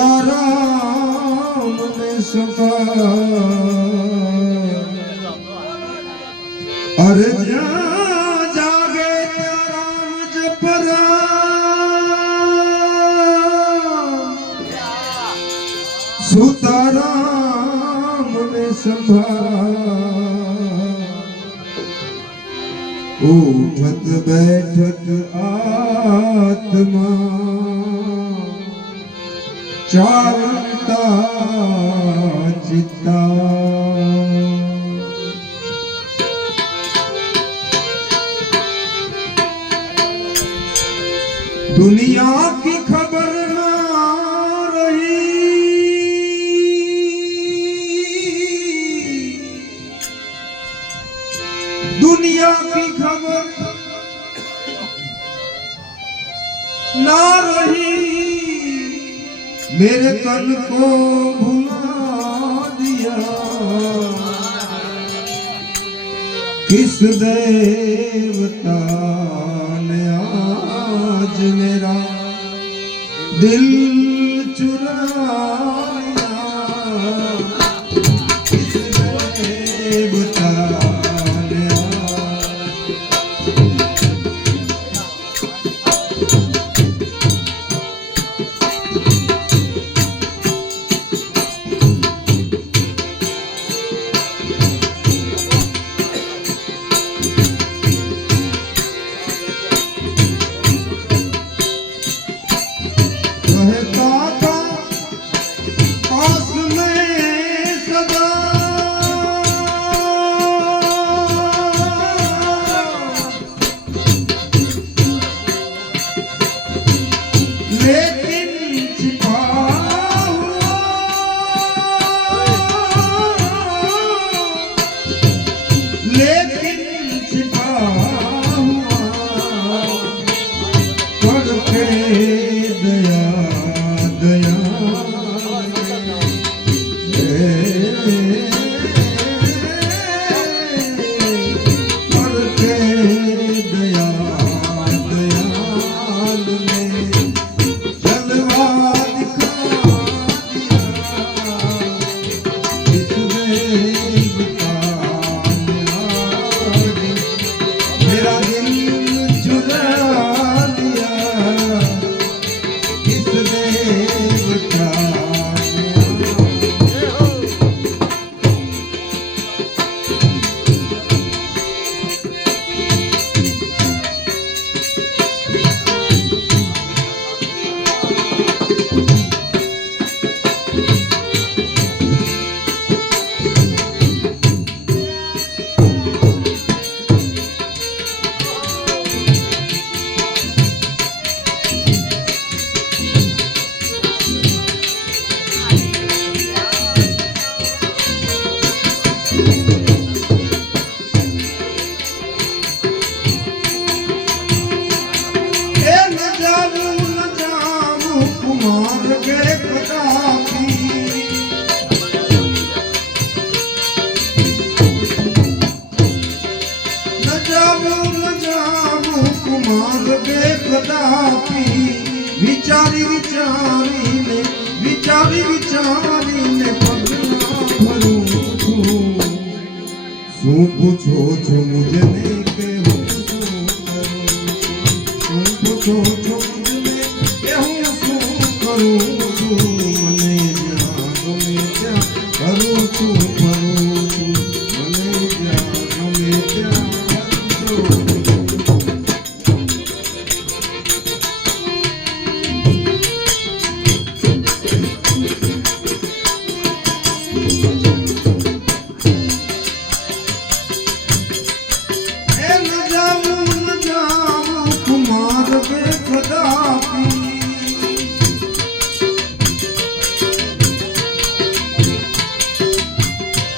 સુતારામ ને સંભાળ અરે જ્યાં જાગે ત્યાં રામ જપરામ સુતારામ ને સંભાળ ઉઠત બેઠત આત્મા ચાલતા ચિત્તા दुनिया की खबर ना रही दुनिया की खबर ना रही मेरे तन को भुला दिया किस देवता ने आज मेरा दिल चुराया किस देवता ने विचारी विचारीने पगला भरूं શું પૂછો છો મુझे કે હું શું પૂછો છો મુझे કે હું શું કરું મને જ્યાં ગમે ત્યાં કરું છું મને જ્યાં ગમે ત્યાં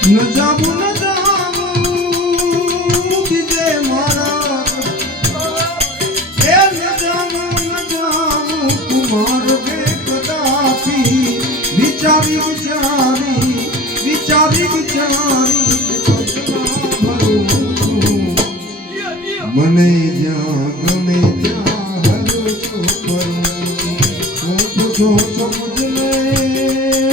न जाऊं कीजे मारा न जाऊं कुमार के कदापि विचारी મને જ્યાં ગમે ત્યાં હરું છું પૂછો છો મુજને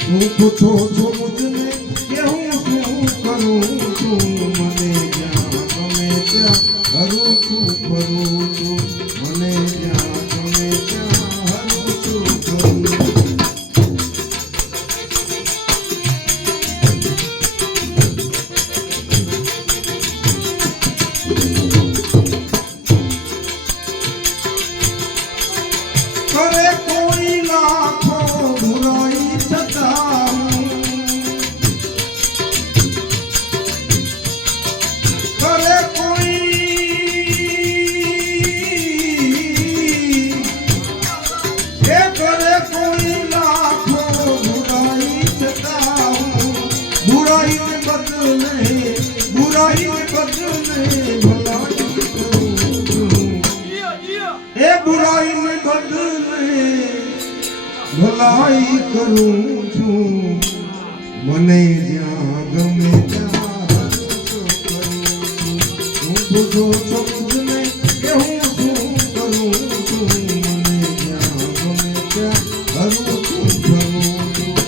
તું પૂછો છો મુજને કે હું શું કરું છું મને જ્યાં ગમે ત્યાં હરું છું ફરું છું મને જ્યાં ગમે ત્યાં હરું છું ફરું કરે કોઈ લાખો બુરાઈ છતાં કરે કોઈ લાખો બુરાઈ છતાં બુરાઈ બદલે ભલાઈ કરું છું એ બુરાઈ ને બદલે ભલાઈ કરું છું મને જ્યાં ગમે ત્યાં હું પૂછો છો મુજને કે હું શું કરું છું મને જ્યાં ગમે ત્યાં હરું છું ફરું છું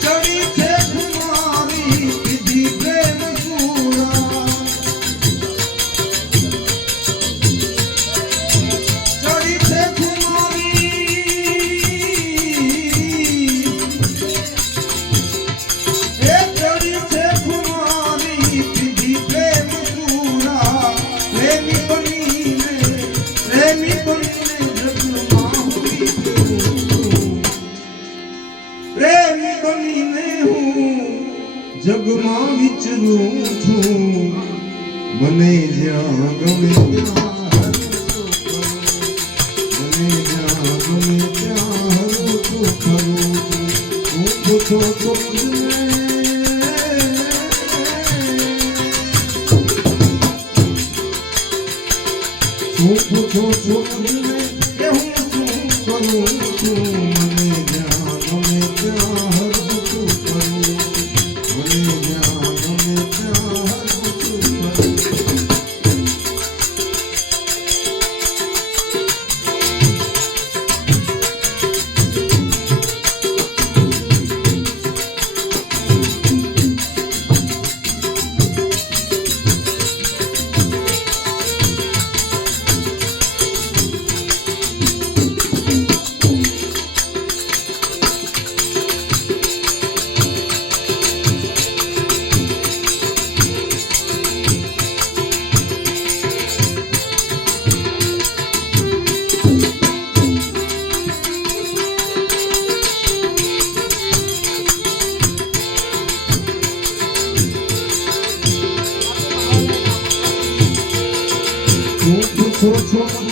ચડી છે કુમારી પીધી પ્રેમ સુરા ચડી છે કુમારી એ ચડી છે કુમારી પીધી પ્રેમ સુરા પ્રેમી બનીને જગમાં હુઈ છું પ્રેમી બનીને હું જગમાં વિચરું છું મને જ્યાં ગમે ત્યાં મને જ્યાં ગમે ત્યાં હરું છું ફરું છું હું પૂછો છો મુજને હું પૂછો છો મુજને કે હું શું કરું છું મને જ્યાં ગમે ત્યાં હરું છું ફરું મને જ્યાં ગમે ત્યાં હરું છું ફરું હું પૂછો છો